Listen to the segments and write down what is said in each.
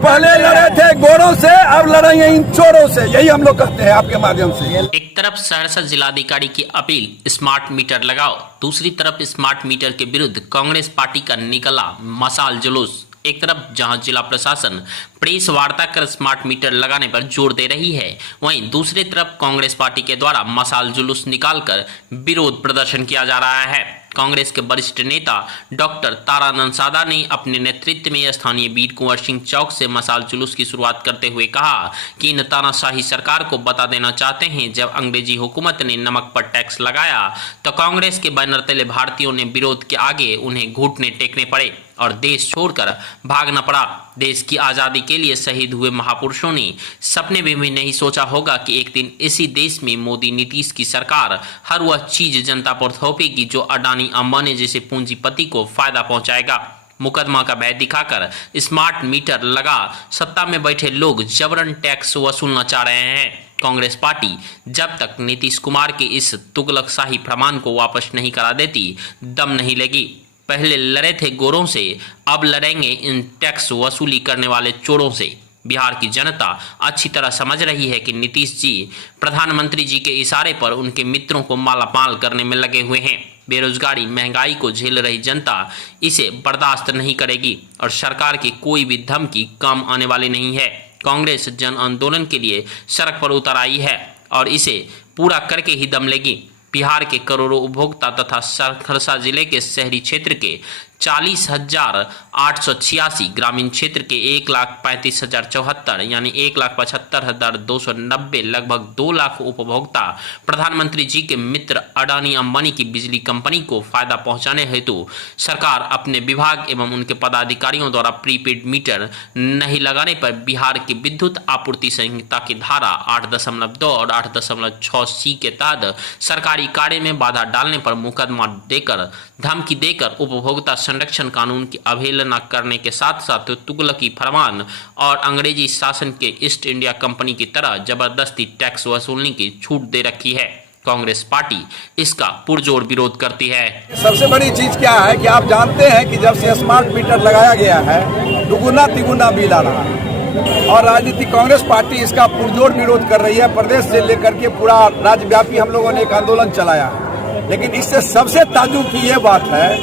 पहले लड़े थे गोरों से, अब लड़ेंगे इन चोरों से, यही हम लोग कहते हैं आपके माध्यम से। एक तरफ सहरसा जिलाधिकारी की अपील स्मार्ट मीटर लगाओ, दूसरी तरफ स्मार्ट मीटर के विरुद्ध कांग्रेस पार्टी का निकला मशाल जुलूस। एक तरफ जहां जिला प्रशासन प्रेस वार्ता कर स्मार्ट मीटर लगाने पर जोर दे रही है, वहीं दूसरी तरफ कांग्रेस पार्टी के द्वारा मशाल जुलूस निकालकर विरोध प्रदर्शन किया जा रहा है। कांग्रेस के वरिष्ठ नेता डॉक्टर तारानंद सादा ने अपने नेतृत्व में स्थानीय वीर कुंवर सिंह चौक से मशाल जुलूस की शुरुआत करते हुए कहा कि इन तानाशाही सरकार को बता देना चाहते हैं, जब अंग्रेजी हुकूमत ने नमक पर टैक्स लगाया तो कांग्रेस के बैनर तले भारतीयों ने विरोध के आगे उन्हें घुटने टेकने पड़े और देश छोड़कर भागना पड़ा। देश की आजादी के लिए शहीद हुए महापुरुषों ने सपने में भी नहीं सोचा होगा कि एक दिन इसी देश में मोदी नीतीश की सरकार हर वह चीज जनता पर थोपेगी जो अडानी अंबानी जैसे पूंजीपति को फायदा पहुंचाएगा। मुकदमा का भय दिखाकर स्मार्ट मीटर लगा सत्ता में बैठे लोग जबरन टैक्स वसूलना चाह रहे हैं। कांग्रेस पार्टी जब तक नीतीश कुमार के इस तुगलकशाही फरमान को वापस नहीं करा देती, दम नहीं लेगी। पहले लड़े थे गोरों से, अब लड़ेंगे इन टैक्स वसूली करने वाले चोरों से। बिहार की जनता अच्छी तरह समझ रही है कि नीतीश जी प्रधानमंत्री जी के इशारे पर उनके मित्रों को मालामाल करने में लगे हुए हैं। बेरोजगारी, महंगाई को झेल रही जनता इसे बर्दाश्त नहीं करेगी और सरकार की कोई भी धमकी कम आने वाली नहीं है। कांग्रेस जन आंदोलन के लिए सड़क पर उतर आई है और इसे पूरा करके ही दम लेगी। बिहार के करोड़ों उपभोक्ता तथा सहरसा जिले के शहरी क्षेत्र के 40,886, ग्रामीण क्षेत्र के 1,35,074 यानी 1,75,290, लगभग 2 लाख उपभोक्ता प्रधानमंत्री जी के मित्र अडानी अंबानी की बिजली कंपनी को फायदा पहुंचाने हेतु सरकार अपने विभाग एवं उनके पदाधिकारियों द्वारा प्रीपेड मीटर नहीं लगाने पर बिहार की विद्युत आपूर्ति संहिता की धारा 8.2 और 8.6 सी के तहत सरकारी कार्य में बाधा डालने पर मुकदमा देकर, धमकी देकर उपभोक्ता संरक्षण कानून की अवहेलना करने के साथ साथ तुगलकी फरमान और अंग्रेजी शासन के ईस्ट इंडिया कंपनी की तरह जबरदस्ती टैक्स वसूलने की छूट दे रखी है। कांग्रेस पार्टी इसका पुरजोर विरोध करती है। सबसे बड़ी चीज क्या है कि आप जानते हैं कि जब से स्मार्ट मीटर लगाया गया है, दुगुना तिगुना बिल आ रहा है और राजनीतिक कांग्रेस पार्टी इसका पुरजोर विरोध कर रही है। प्रदेश से लेकर के पूरा राज्यव्यापी हम लोगों ने एक आंदोलन चलाया है। लेकिन इससे सबसे ताज्जुब की ये बात है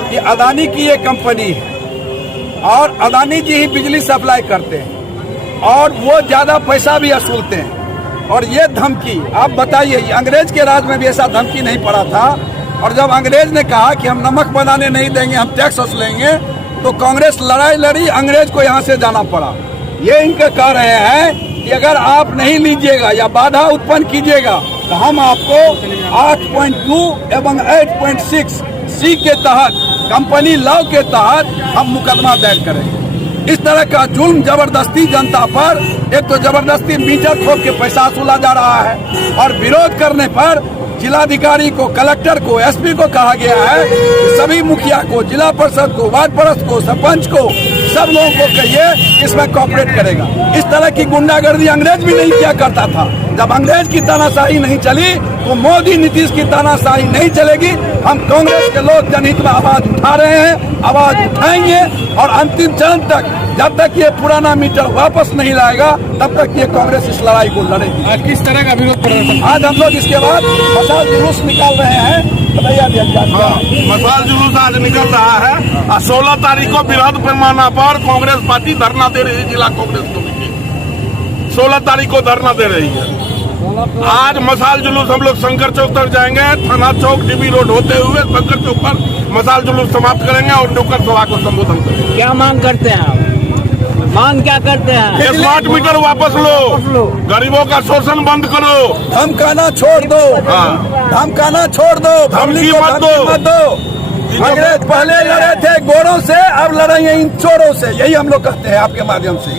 कि अदानी की ये कंपनी है और अदानी जी ही बिजली सप्लाई करते हैं और वो ज्यादा पैसा भी वसूलते हैं। और ये धमकी आप बताइए, अंग्रेज के राज में भी ऐसा धमकी नहीं पड़ा था। और जब अंग्रेज ने कहा कि हम नमक बनाने नहीं देंगे, हम टैक्स वसूलेंगे, तो कांग्रेस लड़ाई लड़ी, अंग्रेज को यहाँ से जाना पड़ा। ये इनके कह रहे हैं कि अगर आप नहीं लीजिएगा या बाधा उत्पन्न कीजिएगा तो हम आपको 8.2 एवं 8.6 सी के तहत, कंपनी लॉ के तहत हम मुकदमा दायर करेंगे। इस तरह का जुल्म जबरदस्ती जनता पर, एक तो जबरदस्ती मीटर खोप के पैसा वसूला जा रहा है और विरोध करने पर जिलाधिकारी को, कलेक्टर को, एसपी को कहा गया है कि सभी मुखिया को, जिला परिषद को, वार्ड पार्षद को, सरपंच को, सब लोगों को कहिए इसमें कॉपरेट करेगा। इस तरह की गुंडागर्दी अंग्रेज भी नहीं किया करता था। जब अंग्रेज की तानाशाही नहीं चली तो मोदी नीतीश की तानाशाही नहीं चलेगी। हम कांग्रेस के लोग जनहित में आवाज उठा रहे हैं, आवाज उठाएंगे और अंतिम चरण तक, जब तक ये पुराना मीटर वापस नहीं लाएगा तब तक ये कांग्रेस इस लड़ाई को लड़ेगी। आज किस तरह का विरोध प्रदर्शन? आज हम लोग इसके बाद मशाल जुलूस निकाल रहे हैं। मशाल जुलूस आज निकल रहा है और 16 तारीख को विरोध पैमाना पर कांग्रेस पार्टी धरना दे रही है। जिला कांग्रेस कमेटी 16 तारीख को धरना दे रही है। आज मशाल जुलूस हम लोग शंकर चौक तक जाएंगे, थाना चौक डीबी रोड होते हुए शंकर चौक पर मशाल जुलूस समाप्त करेंगे और नुक्कड़ सभा को संबोधन करेंगे। क्या मांग करते हैं आप? मांग क्या करते हैं? स्मार्ट मीटर वापस लो, गरीबों का शोषण बंद करो, धमकाना छोड़ दो, धमकाना छोड़ दो, धमकी मत दो। अंग्रेज पहले लड़े थे गोरों से, अब लड़ेंगे इन चोरों से, यही हम लोग कहते हैं आपके माध्यम से।